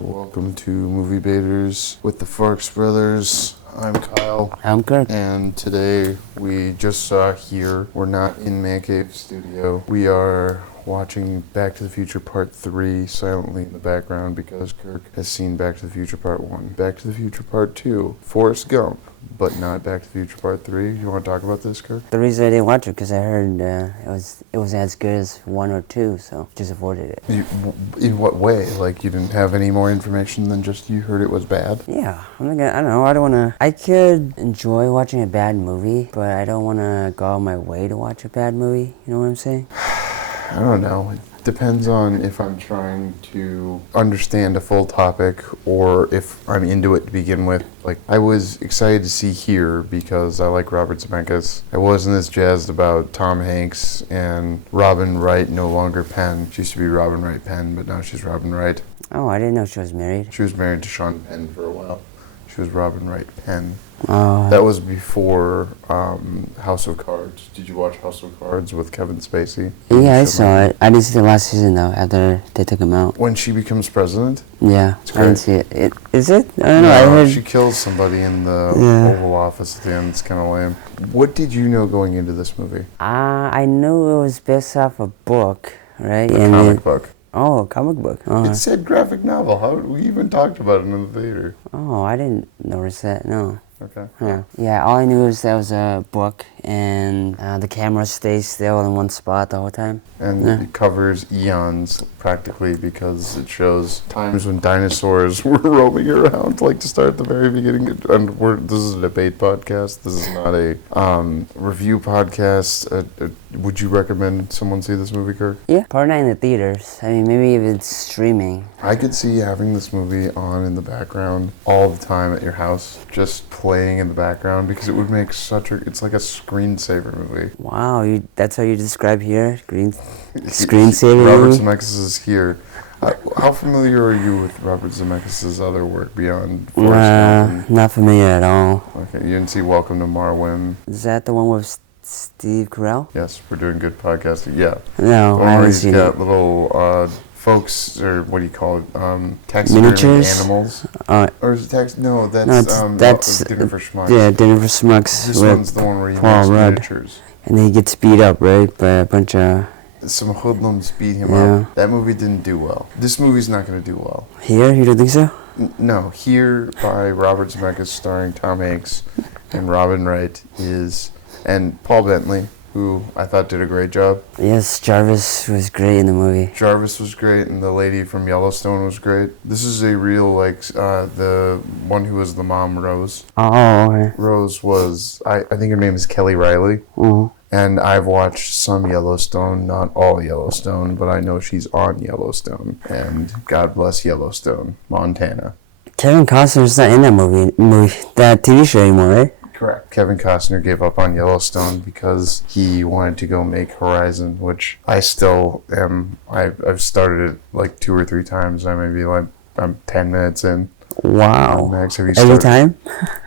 Welcome to Movie Baiters with the Farx Brothers. I'm Kyle. I'm Kirk. And today we just saw Here. We're not in Man Cave Studio. We are watching Back to the Future Part 3 silently in the background because Kirk has seen Back to the Future Part 1. Back to the Future Part 2, Forrest Gump, but not Back to the Future Part 3. You want to talk about this, Kirk? The reason I didn't watch it because I heard it was as good as 1 or 2, so just avoided it. In what way? Like you didn't have any more information than just you heard it was bad? Yeah, I don't know. I don't want to. I could enjoy watching a bad movie, but I don't want to go out of my way to watch a bad movie. You know what I'm saying? I don't know. It depends on if I'm trying to understand a full topic or if I'm into it to begin with. Like, I was excited to see Here because I like Robert Zemeckis. I wasn't as jazzed about Tom Hanks and Robin Wright, no longer Penn. She used to be Robin Wright Penn, but now she's Robin Wright. Oh, I didn't know she was married. She was married to Sean Penn for a while. She was Robin Wright Penn. Oh. That was before House of Cards. Did you watch House of Cards with Kevin Spacey? Yeah, I saw it. I didn't see the last season, though, after they took him out. When she becomes president? Yeah, It's I great. didn't see it. Is it? I don't know. No, I heard... she kills somebody in the Oval Office at the end. It's kind of lame. What did you know going into this movie? I knew it was based off a book, right? A comic book. Oh, a comic book. It said graphic novel. How we even talked about it in the theater? Oh, I didn't notice that, no. Okay. Yeah, all I knew was that was a book, and the camera stays still in one spot the whole time. And it covers eons, practically, because it shows times when dinosaurs were roaming around, like to start at the very beginning. And this is a debate podcast. This is not a review podcast. Would you recommend someone see this movie, Kirk? Yeah, probably not in the theaters. I mean, maybe if it's streaming. I could see having this movie on in the background all the time at your house, just playing in the background, because it would make it's like a screensaver movie. Wow, that's how you describe Here? Screensaver Robert movie? Zemeckis is Here. How familiar are you with Robert Zemeckis' other work beyond Forrest Gump? Not familiar at all. Okay, you didn't see Welcome to Marwin? Is that the one with Steve Carell? Yes, we're doing good podcasting. Yeah. No, The one I where haven't he's seen got it. little folks, or what do you call it? Taxidermy Miniatures? animals? Or is it No, that's Dinner for Schmucks. Yeah, Dinner for Schmucks. This one's the one where he Paul makes Rudd. miniatures. And then he gets beat up, right, by a bunch of... Some hoodlums beat him Yeah. up. That movie didn't do well. This movie's not going to do well. Here? You don't think so? No, Here by Robert Zemeckis, starring Tom Hanks and Robin Wright and Paul Bentley, who I thought did a great job. Yes, Jarvis was great in the movie. Jarvis was great, and the lady from Yellowstone was great. This is a real, the one who was the mom, Rose. Oh, okay. Rose was, I think her name is Kelly Riley. Mm-hmm. And I've watched some Yellowstone, not all Yellowstone, but I know she's on Yellowstone. And God bless Yellowstone, Montana. Kevin Costner's not in that movie, that TV show anymore, right? Correct. Kevin Costner gave up on Yellowstone because he wanted to go make Horizon, which I still am. I've started it like 2 or 3 times. I'm 10 minutes in. Wow. Max, have you Every time?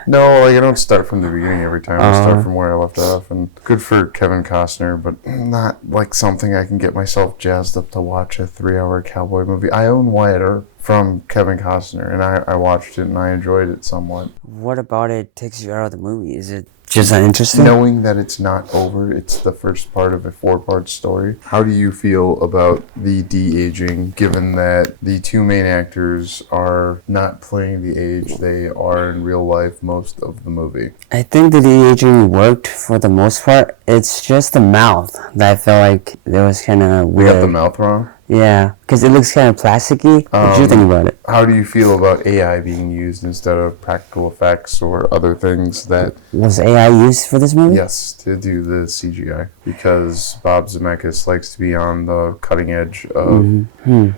No, I don't start from the beginning every time. I start from where I left off. And good for Kevin Costner, but not like something I can get myself jazzed up to watch a 3-hour cowboy movie. I own Wyatt Earp from Kevin Costner, and I watched it and I enjoyed it somewhat. What about it takes you out of the movie? Is it just not interesting? Knowing that it's not over, it's the first part of a 4-part story. How do you feel about the de-aging, given that the 2 main actors are not playing the age they are in real life most of the movie? I think the de-aging worked for the most part. It's just the mouth that I felt like it was kind of weird. We got the mouth wrong? Yeah, because it looks kind of plasticky. What do you think about it? How do you feel about AI being used instead of practical effects or other things that... Was AI used for this movie? Yes, to do the CGI. Because Bob Zemeckis likes to be on the cutting edge of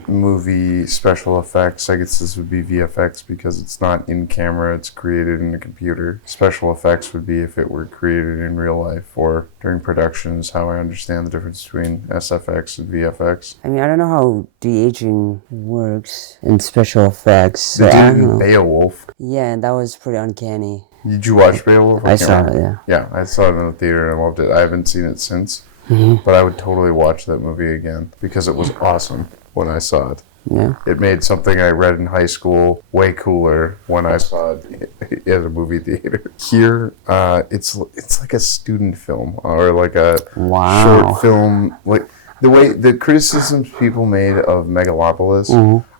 movie special effects. I guess this would be VFX because it's not in camera, it's created in a computer. Special effects would be if it were created in real life or during productions, how I understand the difference between SFX and VFX. I mean, I don't know how de-aging works in special effects. They So I did it don't in know. Beowulf. Yeah, and that was pretty uncanny. Did you watch Beowulf? I saw it, yeah. Yeah, I saw it in the theater and I loved it. I haven't seen it since, but I would totally watch that movie again because it was awesome when I saw it. Yeah. It made something I read in high school way cooler when I saw it at a movie theater. Here, it's like a student film or like a short film. Like the way the criticisms people made of Megalopolis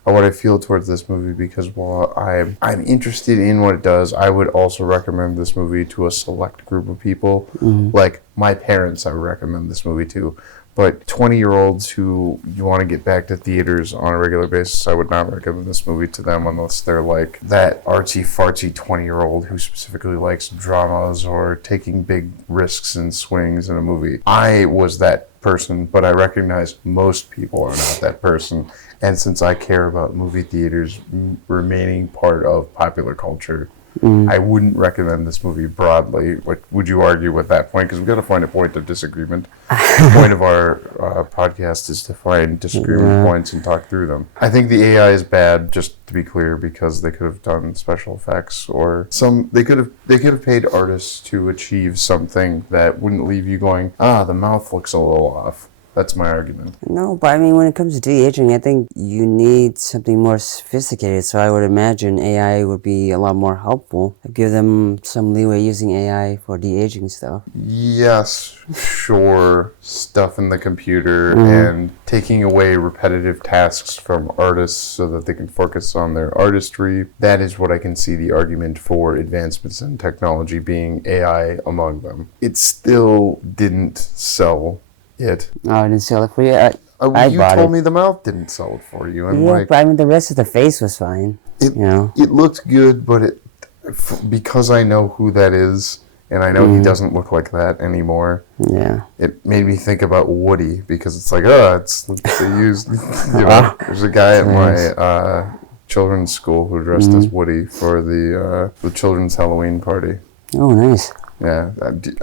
are what I feel towards this movie, because while I'm interested in what it does, I would also recommend this movie to a select group of people. Like my parents, I would recommend this movie to. But 20-year-olds who you want to get back to theaters on a regular basis, I would not recommend this movie to them unless they're like that artsy-fartsy 20-year-old who specifically likes dramas or taking big risks and swings in a movie. I was that person, but I recognize most people are not that person. And since I care about movie theaters remaining part of popular culture, I wouldn't recommend this movie broadly. Like, would you argue with that point? Because we've got to find a point of disagreement. The point of our podcast is to find disagreement points and talk through them. I think the AI is bad, just to be clear, because they could have done special effects or they could have paid artists to achieve something that wouldn't leave you going, the mouth looks a little off. That's my argument. No, but I mean, when it comes to de-aging, I think you need something more sophisticated. So I would imagine AI would be a lot more helpful. Give them some leeway using AI for de-aging stuff. Yes, sure. Stuff in the computer and taking away repetitive tasks from artists so that they can focus on their artistry. That is what I can see the argument for advancements in technology being AI among them. It still didn't sell it. Oh, I didn't sell it for you? You told me the mouth didn't sell it for you. And but I mean, the rest of the face was fine. It looked good, but because I know who that is, and I know he doesn't look like that anymore. Yeah. It made me think about Woody, because it's like, they used, there's a guy at my children's school who dressed as Woody for the children's Halloween party. Oh, nice. Yeah,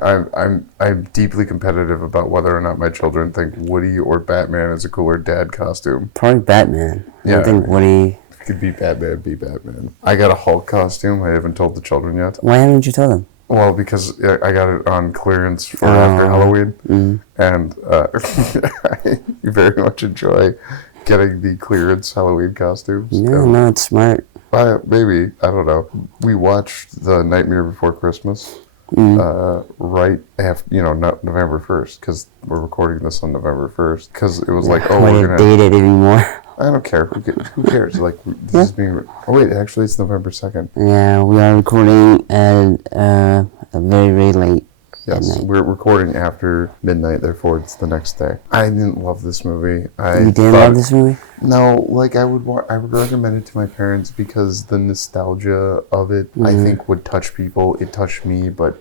I'm deeply competitive about whether or not my children think Woody or Batman is a cooler dad costume. Probably Batman. Yeah, I think Woody. If you could be Batman, be Batman. I got a Hulk costume. I haven't told the children yet. Why haven't you told them? Well, because I got it on clearance for after Halloween, and I very much enjoy getting the clearance Halloween costumes. No, it's smart. Maybe, I don't know. We watched The Nightmare Before Christmas. Right after, not November 1st, because we're recording this on November 1st, because it was like, we're going to date it anymore. I don't care. Who cares? Like, this is being... Oh, wait, actually, it's November 2nd. Yeah, we are recording at very, very late. Yes, we're recording after midnight, therefore it's the next day. I didn't love this movie. You didn't love this movie? No, like I would recommend it to my parents because the nostalgia of it, I think, would touch people. It touched me, but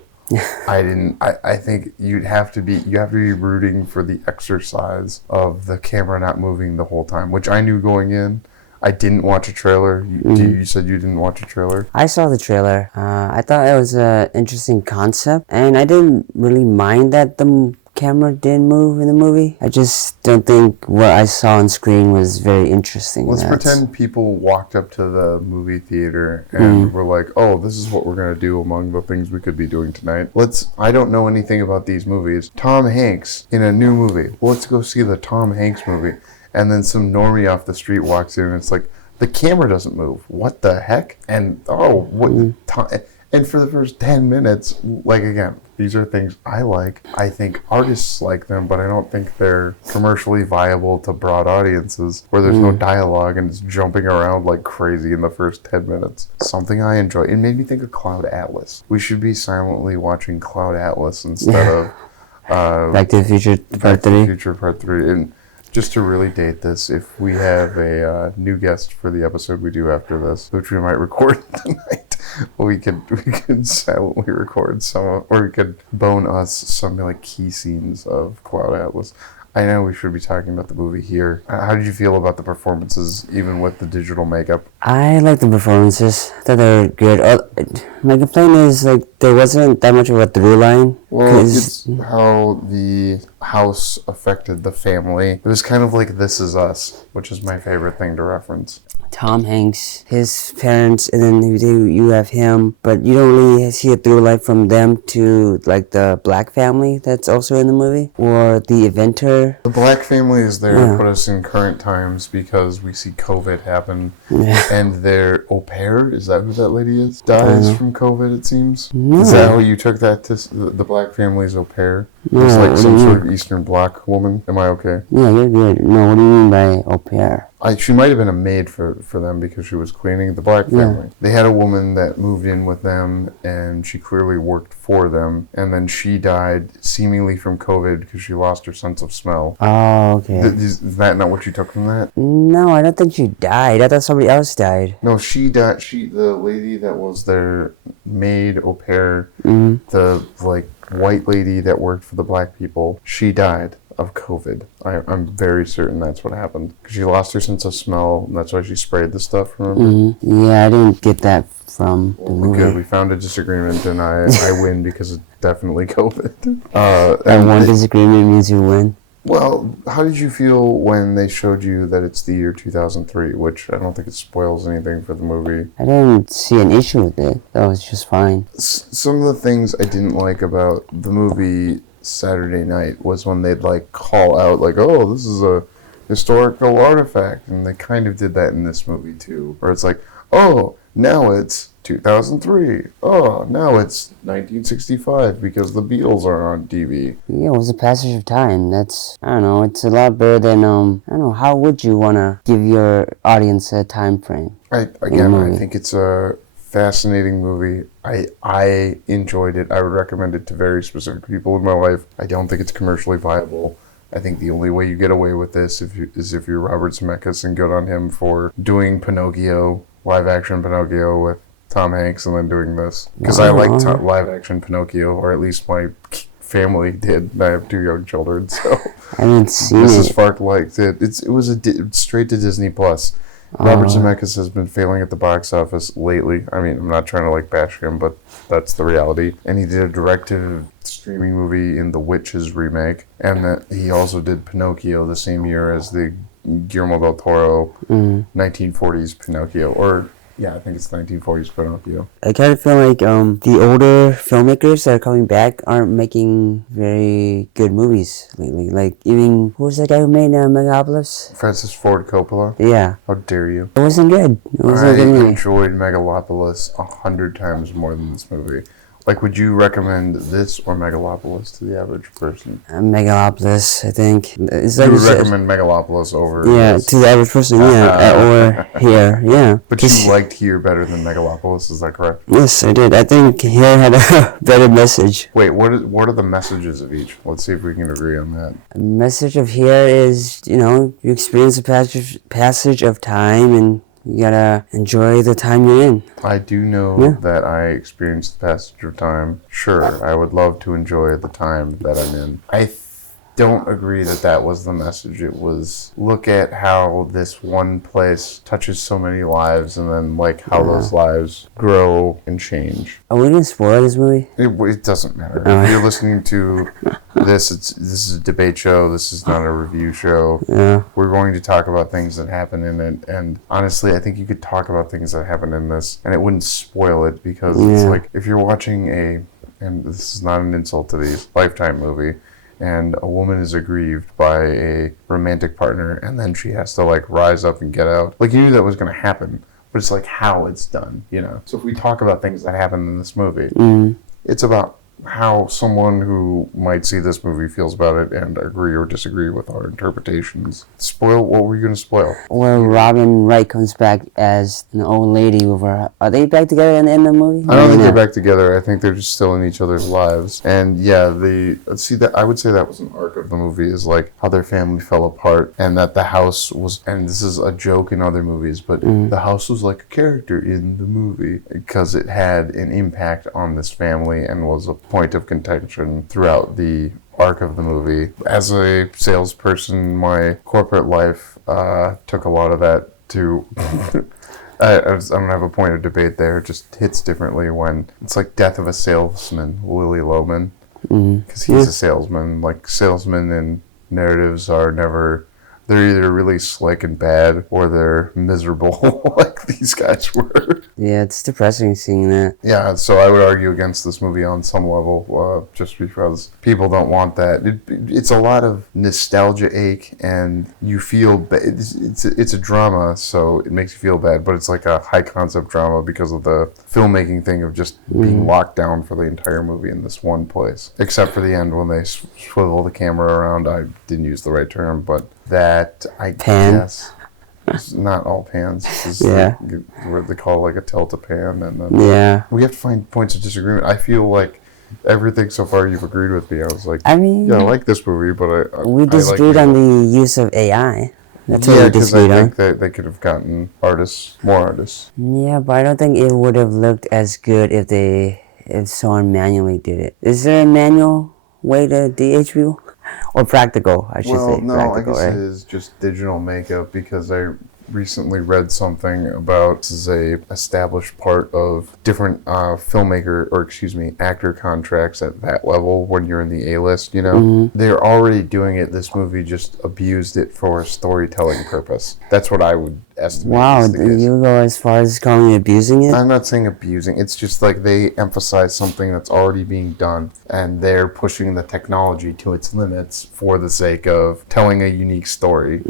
I didn't. I think you have to be rooting for the exercise of the camera not moving the whole time, which I knew going in. I didn't watch a trailer. You said you didn't watch a trailer? I saw the trailer. I thought it was an interesting concept, and I didn't really mind that the camera didn't move in the movie. I just don't think what I saw on screen was very interesting. Let's pretend people walked up to the movie theater and were like, oh, this is what we're going to do among the things we could be doing tonight. I don't know anything about these movies. Tom Hanks in a new movie. Well, let's go see the Tom Hanks movie. And then some normie off the street walks in and it's like, the camera doesn't move. What the heck? And, and for the first 10 minutes, like, again, these are things I like. I think artists like them, but I don't think they're commercially viable to broad audiences where there's no dialogue and it's jumping around like crazy in the first 10 minutes. Something I enjoy. It made me think of Cloud Atlas. We should be silently watching Cloud Atlas instead of Back to the Future Part 3. Back to the Future Part 3. And just to really date this, if we have a new guest for the episode we do after this, which we might record tonight, we could silently record some, or we could bone us some like key scenes of Cloud Atlas. I know we should be talking about the movie here. How did you feel about the performances, even with the digital makeup? I like the performances. I thought they were good. My complaint is like there wasn't that much of a through line. Well, it's how the house affected the family. It was kind of like This Is Us, which is my favorite thing to reference. Tom Hanks, his parents, and then you have him, but you don't really see a through line from them to like the black family that's also in the movie, or the inventor. The black family is there to put us in current times because we see COVID happen, and their au pair, is that who that lady is? Dies from COVID, it seems. Is that how you took that to the black family's au pair? It's like some sort of Eastern Bloc woman. Am I okay? Yeah, you're good. No, what do you mean by au pair? She might have been a maid for them because she was cleaning the black family. They had a woman that moved in with them, and she clearly worked for them, and then she died seemingly from COVID because she lost her sense of smell. Oh, okay. Is that not what you took from that? No, I don't think she died. I thought somebody else died. No, she died. The lady that was their maid, au pair, the like white lady that worked for the black people, she died of COVID. I'm very certain that's what happened. Because she lost her sense of smell, and that's why she sprayed the stuff, remember? Yeah, I didn't get that from the movie. Good, we found a disagreement, and I win because it's definitely COVID. And one disagreement means you win? Well, how did you feel when they showed you that it's the year 2003, which I don't think it spoils anything for the movie? I didn't see an issue with it. That was just fine. Some of the things I didn't like about the movie Saturday Night was when they'd like call out like, oh, this is a historical artifact, and they kind of did that in this movie too, where it's like, oh, now it's 2003. Oh, now it's 1965 because the Beatles are on TV. Yeah, it was a passage of time. That's, I don't know, it's a lot better than, I don't know, how would you want to give your audience a time frame? I think it's a fascinating movie. I enjoyed it. I would recommend it to very specific people in my life. I don't think it's commercially viable. I think the only way you get away with this is if you're Robert Zemeckis, and good on him for doing Pinocchio, live action Pinocchio with Tom Hanks, and then doing this. Because I like live action Pinocchio, or at least my family did. I have 2 young children, so I haven't seen Mrs. Fark liked it. It was straight to Disney Plus. Robert Zemeckis has been failing at the box office lately. I mean, I'm not trying to like bash him, but that's the reality. And he did a direct-to-streaming movie in The Witches remake, and that he also did Pinocchio the same year as the Guillermo del Toro 1940s Pinocchio, or yeah, I think it's 1940s Pinocchio. I kind of feel like the older filmmakers that are coming back aren't making very good movies lately. Like, even, who was that guy who made Megalopolis? Francis Ford Coppola? Yeah. How dare you? It wasn't good. I enjoyed Megalopolis 100 times more than this movie. Like, would you recommend this or Megalopolis to the average person? Megalopolis, I think. It's like you would recommend Megalopolis over this. To the average person, or Here, yeah. But you liked Here better than Megalopolis, is that correct? Yes, I did. I think Here had a better message. Wait, what are the messages of each? Let's see if we can agree on that. The message of Here is, you experience the passage of time, and you gotta enjoy the time you're in. I do know that I experienced the passage of time. Sure, I would love to enjoy the time that I'm in. I don't agree that was the message. It was, look at how this one place touches so many lives, and then like how those lives grow and change. Are we gonna spoil this movie? It doesn't matter. If you're listening to this is a debate show. This is not a review show. Yeah. We're going to talk about things that happen in it, and honestly, I think you could talk about things that happen in this, and it wouldn't spoil it, because it's like, if you're watching and this is not an insult to the Lifetime movie, and a woman is aggrieved by a romantic partner, and then she has to like rise up and get out. Like, you knew that was going to happen, but it's like how it's done, So if we talk about things that happen in this movie, it's about how someone who might see this movie feels about it and agree or disagree with our interpretations. Spoil? What were you going to spoil? Well, Robin Wright comes back as an old lady with her. Are they back together in the movie? I don't think they're back together. I think they're just still in each other's lives. And yeah, I would say that was an arc of the movie, is like how their family fell apart, and that the house was, and this is a joke in other movies, but the house was like a character in the movie because it had an impact on this family and was a point of contention throughout the arc of the movie. As a salesperson, my corporate life took a lot of that to. I'm gonna have a point of debate there. It just hits differently when it's like Death of a Salesman, Lily Loman, because he's a salesman. Like salesmen in narratives are never. They're either really slick and bad or they're miserable, like these guys were. Yeah, it's depressing seeing that. Yeah, so I would argue against this movie on some level, just because people don't want that. It's a lot of nostalgia ache, and you feel it's a drama, so it makes you feel bad. But it's like a high concept drama because of the filmmaking thing of just being locked down for the entire movie in this one place, except for the end when they swivel the camera around. I didn't use the right term, but that I guess. It's not all pans. It's like, what they call like a tilt a pan, and then we have to find points of disagreement. I feel like everything so far you've agreed with me. I was like, I like this movie, but we disagreed on the use of AI. That's what we disagreed on. I think they could have gotten more artists. Yeah, but I don't think it would have looked as good if someone manually did it. Is there a manual way to de-age people? Or practical, I should say. No, practical, I guess it is just digital makeup, because I recently read something about this is a established part of different actor contracts at that level when you're in the A-list, you know? They're already doing it. This movie just abused it for storytelling purpose. That's what I would estimate. Wow, you go as far as calling it abusing it? I'm not saying abusing. It's just like they emphasize something that's already being done, and they're pushing the technology to its limits for the sake of telling a unique story.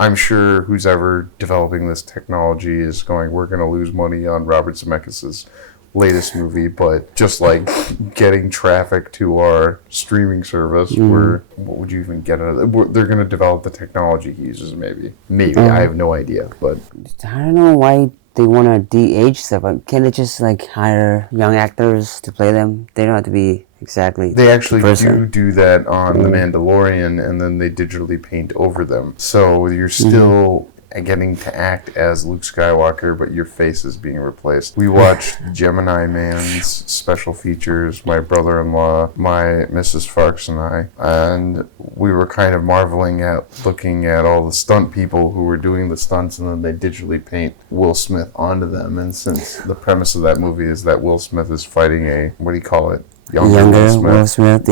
I'm sure who's ever developing this technology is going, we're going to lose money on Robert Zemeckis' latest movie, but just like getting traffic to our streaming service, what would you even get out of it? They're going to develop the technology he uses, maybe. I have no idea, but I don't know why they want to de-age stuff. Can't they just like hire young actors to play them? They don't have to be exactly. They actually do that on The Mandalorian, and then they digitally paint over them. So you're still getting to act as Luke Skywalker, but your face is being replaced. We watched Gemini Man's special features, my brother-in-law, my Mrs. Farx and I, and we were kind of marveling at looking at all the stunt people who were doing the stunts, and then they digitally paint Will Smith onto them. And since the premise of that movie is that Will Smith is fighting a, what do you call it? Younger Will Smith.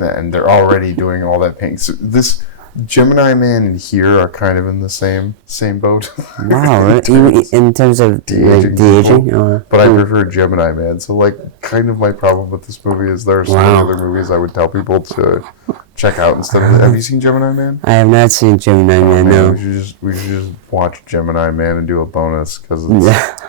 And they're already doing all that painting. So this Gemini Man and Here are kind of in the same boat. Wow, in terms of de-aging? But I prefer Gemini Man. So, like, kind of my problem with this movie is there are so many other movies I would tell people to check out instead of... Have you seen Gemini Man? I have not seen Gemini Man, no. We should just watch Gemini Man and do a bonus, because it's...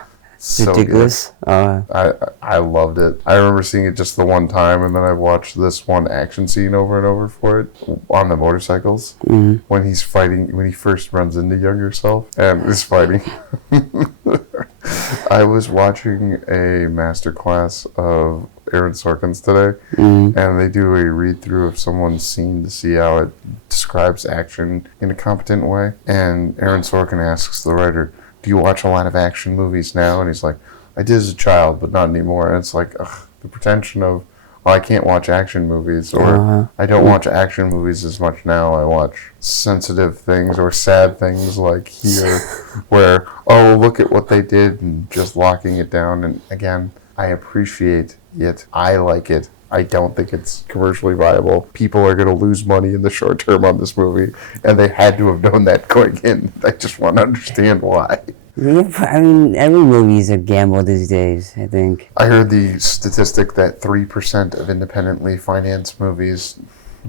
So ridiculous. I loved it. I remember seeing it just the one time, and then I watched this one action scene over and over for it on the motorcycles when he's fighting, when he first runs into younger self and is fighting. I was watching a masterclass of Aaron Sorkin's today, and they do a read-through of someone's scene to see how it describes action in a competent way. And Aaron Sorkin asks the writer, do you watch a lot of action movies now? And he's like, I did as a child, but not anymore. And it's like, the pretension of, I can't watch action movies, or I don't watch action movies as much now. I watch sensitive things or sad things like Here, where, look at what they did, and just locking it down. And again, I appreciate it. I like it. I don't think it's commercially viable. People are going to lose money in the short term on this movie, and they had to have known that going in. I just want to understand why. Yeah, I mean, every movie is a gamble these days, I think. I heard the statistic that 3% of independently financed movies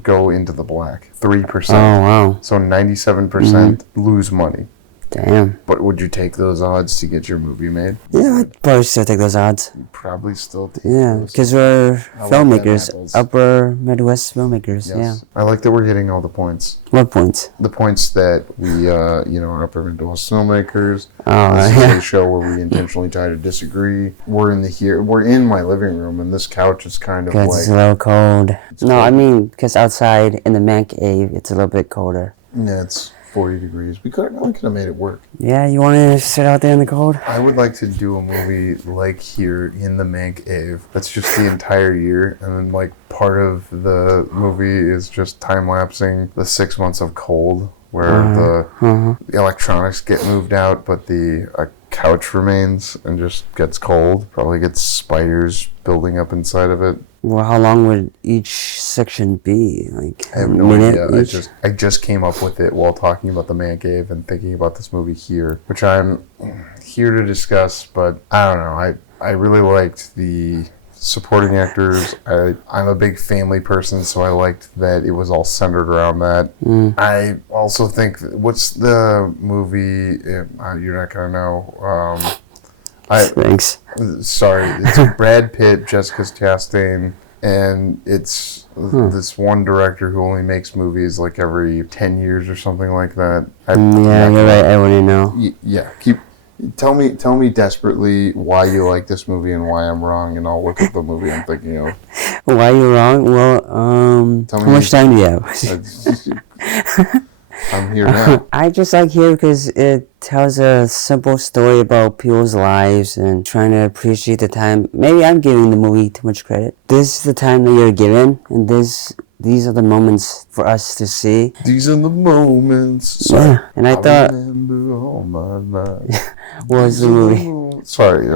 go into the black. 3%. Oh, wow. So 97% lose money. Damn. But would you take those odds to get your movie made? Yeah, I'd probably still take those odds. You'd probably still take those. Because we're filmmakers, upper Midwest filmmakers, yeah. I like that we're hitting all the points. What points? The points that we, are upper Midwest filmmakers. Oh, this is a show where we intentionally try to disagree. We're in my living room, and this couch is kind of like... It's a little cold. I mean, because outside in the man cave, it's a little bit colder. Yeah, it's 40 degrees. We could have made it work. Yeah, you want to sit out there in the cold? I would like to do a movie like Here in the man cave. That's just the entire year, and then like part of the movie is just time-lapsing the 6 months of cold where the electronics get moved out, but the couch remains and just gets cold. Probably gets spiders building up inside of it. Well, how long would each section be? Like I have a no minute idea. each? I just came up with it while talking about the man cave and thinking about this movie Here, which I'm here to discuss. But I don't know. I really liked the supporting actors. I'm a big family person, so I liked that it was all centered around that. I also think, what's the movie? You're not gonna know. Thanks. Sorry, it's Brad Pitt, Jessica Chastain, and it's this one director who only makes movies like every 10 years or something like that. Yeah, you're right. I wouldn't know. Yeah, tell me desperately why you like this movie and why I'm wrong, and I'll look up the movie I'm thinking of. Why you're wrong? Well, how much time do you have? I'm here now. I just like Here because it tells a simple story about people's lives and trying to appreciate the time. Maybe I'm giving the movie too much credit. This is the time that you're given, and these are the moments for us to see. These are the moments. Sorry. Yeah, and I thought, remember all my life. what was the movie? Sorry,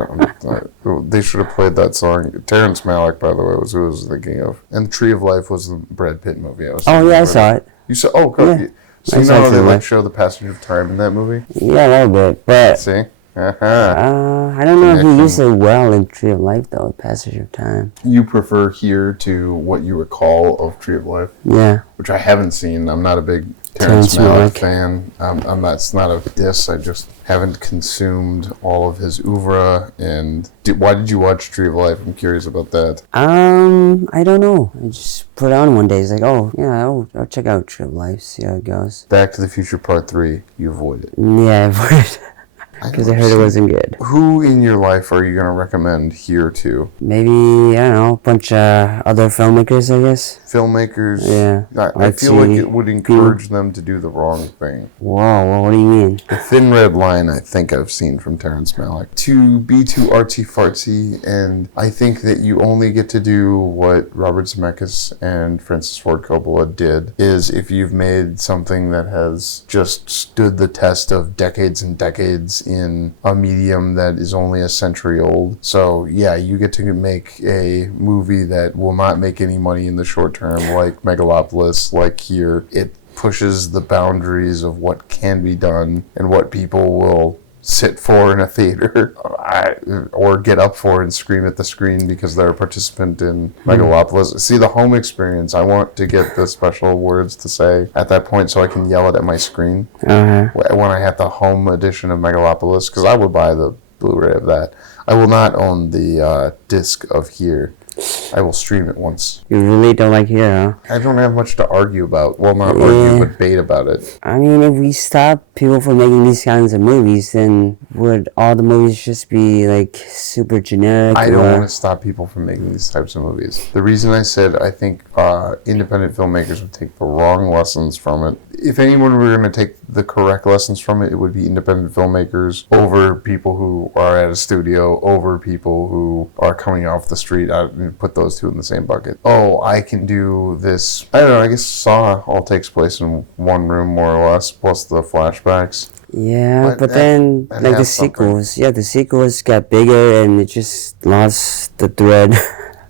they should have played that song. Terrence Malick, by the way, was who I was thinking of. And Tree of Life was the Brad Pitt movie. I saw it. You saw? Oh, God. Yeah. So you know how they show the passage of time in that movie? Yeah, a little bit, but see, I don't know if you use it well in Tree of Life though. Passage of time. You prefer Here to what you recall of Tree of Life? Yeah. Which I haven't seen. I'm not a big Terrence Malick fan. I'm not. It's not a diss. I just haven't consumed all of his oeuvre. And why did you watch Tree of Life? I'm curious about that. I don't know. I just put it on one day. It's like, oh yeah, I'll check out Tree of Life, see how it goes. Back to the Future Part 3. You avoid it. Yeah, I avoided it. Because I heard it wasn't good. Who in your life are you going to recommend Here to? Maybe, I don't know, a bunch of other filmmakers, I guess. Filmmakers? Yeah. I feel like it would encourage them to do the wrong thing. Whoa, what do you mean? The Thin Red Line, I think I've seen from Terrence Malick. To be too artsy-fartsy, and I think that you only get to do what Robert Zemeckis and Francis Ford Coppola did, is if you've made something that has just stood the test of decades and decades in a medium that is only a century old. So yeah, you get to make a movie that will not make any money in the short term, like Megalopolis, like Here. It pushes the boundaries of what can be done and what people will sit for in a theater or get up for and scream at the screen because they're a participant in Megalopolis. See, the home experience, I want to get the special words to say at that point so I can yell it at my screen when I have the home edition of Megalopolis, because I would buy the Blu-ray of that. I will not own the disc of Here. I will stream it once. You really don't like Here, huh? I don't have much to argue about. Well, not argue, but debate about it. I mean, if we stop people from making these kinds of movies, then would all the movies just be, like, super generic? I don't want to stop people from making these types of movies. The reason I said I think independent filmmakers would take the wrong lessons from it. If anyone were going to take the correct lessons from it, it would be independent filmmakers over people who are at a studio, over people who are coming off the street. I put those two in the same bucket. Oh, I can do this. I don't know, I guess Saw all takes place in one room, more or less, plus the flashbacks. Yeah, but then, like the sequels. Yeah, the sequels got bigger and it just lost the thread.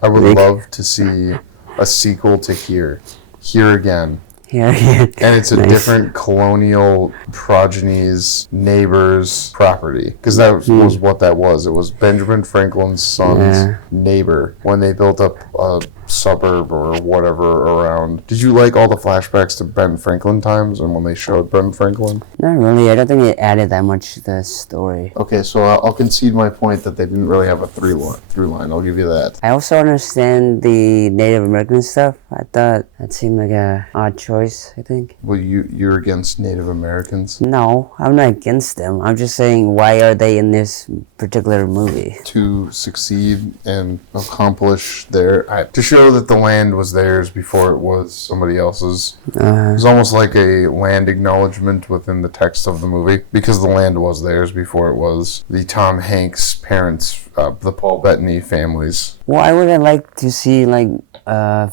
I would love to see a sequel to Here. Here again. Yeah. And it's a different colonial progeny's neighbor's property. Because that was what that was. It was Benjamin Franklin's son's neighbor when they built up a suburb or whatever around. Did you like all the flashbacks to Ben Franklin times and when they showed Ben Franklin? Not really. I don't think it added that much to the story. Okay, so I'll concede my point that they didn't really have a through line. I'll give you that. I also understand the Native American stuff. I thought that seemed like a odd choice, I think. Well, you're against Native Americans? No, I'm not against them. I'm just saying, why are they in this particular movie? To succeed and accomplish to show show that the land was theirs before it was somebody else's. It Uh, was almost like a land acknowledgement within the text of the movie, because the land was theirs before it was the Tom Hanks parents, the Paul Bettany families. well, I would like to see like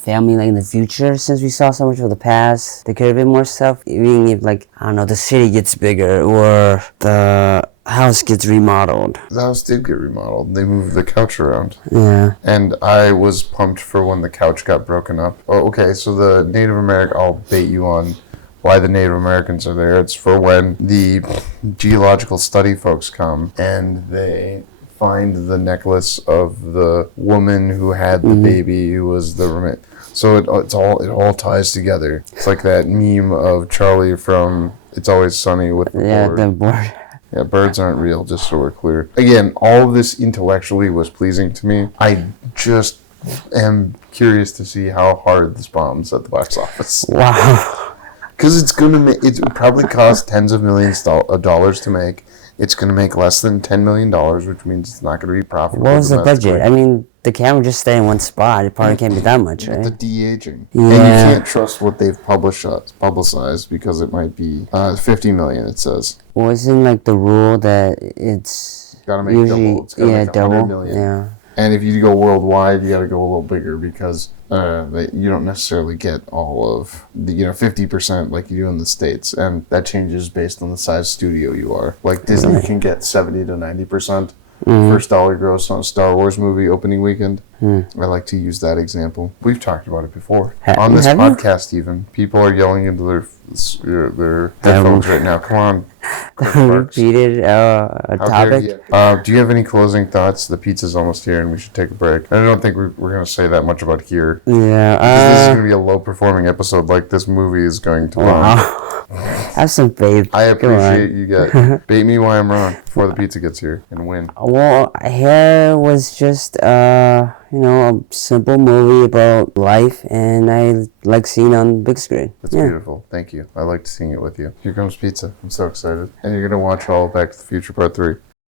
family like in the future, since we saw so much of the past. There could have been more stuff. Even if like I don't know, the city gets bigger or the house gets remodeled. The house did get remodeled. They moved the couch around. Yeah. And I was pumped for when the couch got broken up. Oh, okay, so the Native American, I'll bait you on why the Native Americans are there. It's for when the geological study folks come and they find the necklace of the woman who had the baby, who was the so it all ties together. It's like that meme of Charlie from It's Always Sunny with the board. The board. Yeah, birds aren't real, just so we're clear. Again, all of this intellectually was pleasing to me. I just am curious to see how hard this bombs at the box office. Wow. Because it's probably cost tens of millions of dollars to make. It's going to make less than $10 million, which means it's not going to be profitable. What was the budget? I mean, the camera just stay in one spot. It probably can't be that much, right? The de-aging. Yeah. And you can't trust what they've publicized because it might be $50 million, it says. Well, isn't like the rule that it's Gotta make usually double. It's gotta make double. 100 million. Yeah. And if you go worldwide, you got to go a little bigger because you don't necessarily get all of the 50% like you do in the States, and that changes based on the size studio you are. Like Disney can get 70 to 90% first dollar gross on a Star Wars movie opening weekend. I like to use that example. We've talked about it before on this podcast. Even people are yelling into their headphones right now. Come on. Repeated a topic. Do you have any closing thoughts? The pizza's almost here and we should take a break. I don't think we're going to say that much about here. Yeah. This is going to be a low-performing episode like this movie is going to. Wow. Have some faith. I appreciate you guys. Bait me while I'm wrong before the pizza gets here and win. Well, Hair was just, a simple movie about life, and I like seeing it on the big screen. That's beautiful. Thank you. I liked seeing it with you. Here comes pizza. I'm so excited. And you're going to watch all Back to the Future Part 3.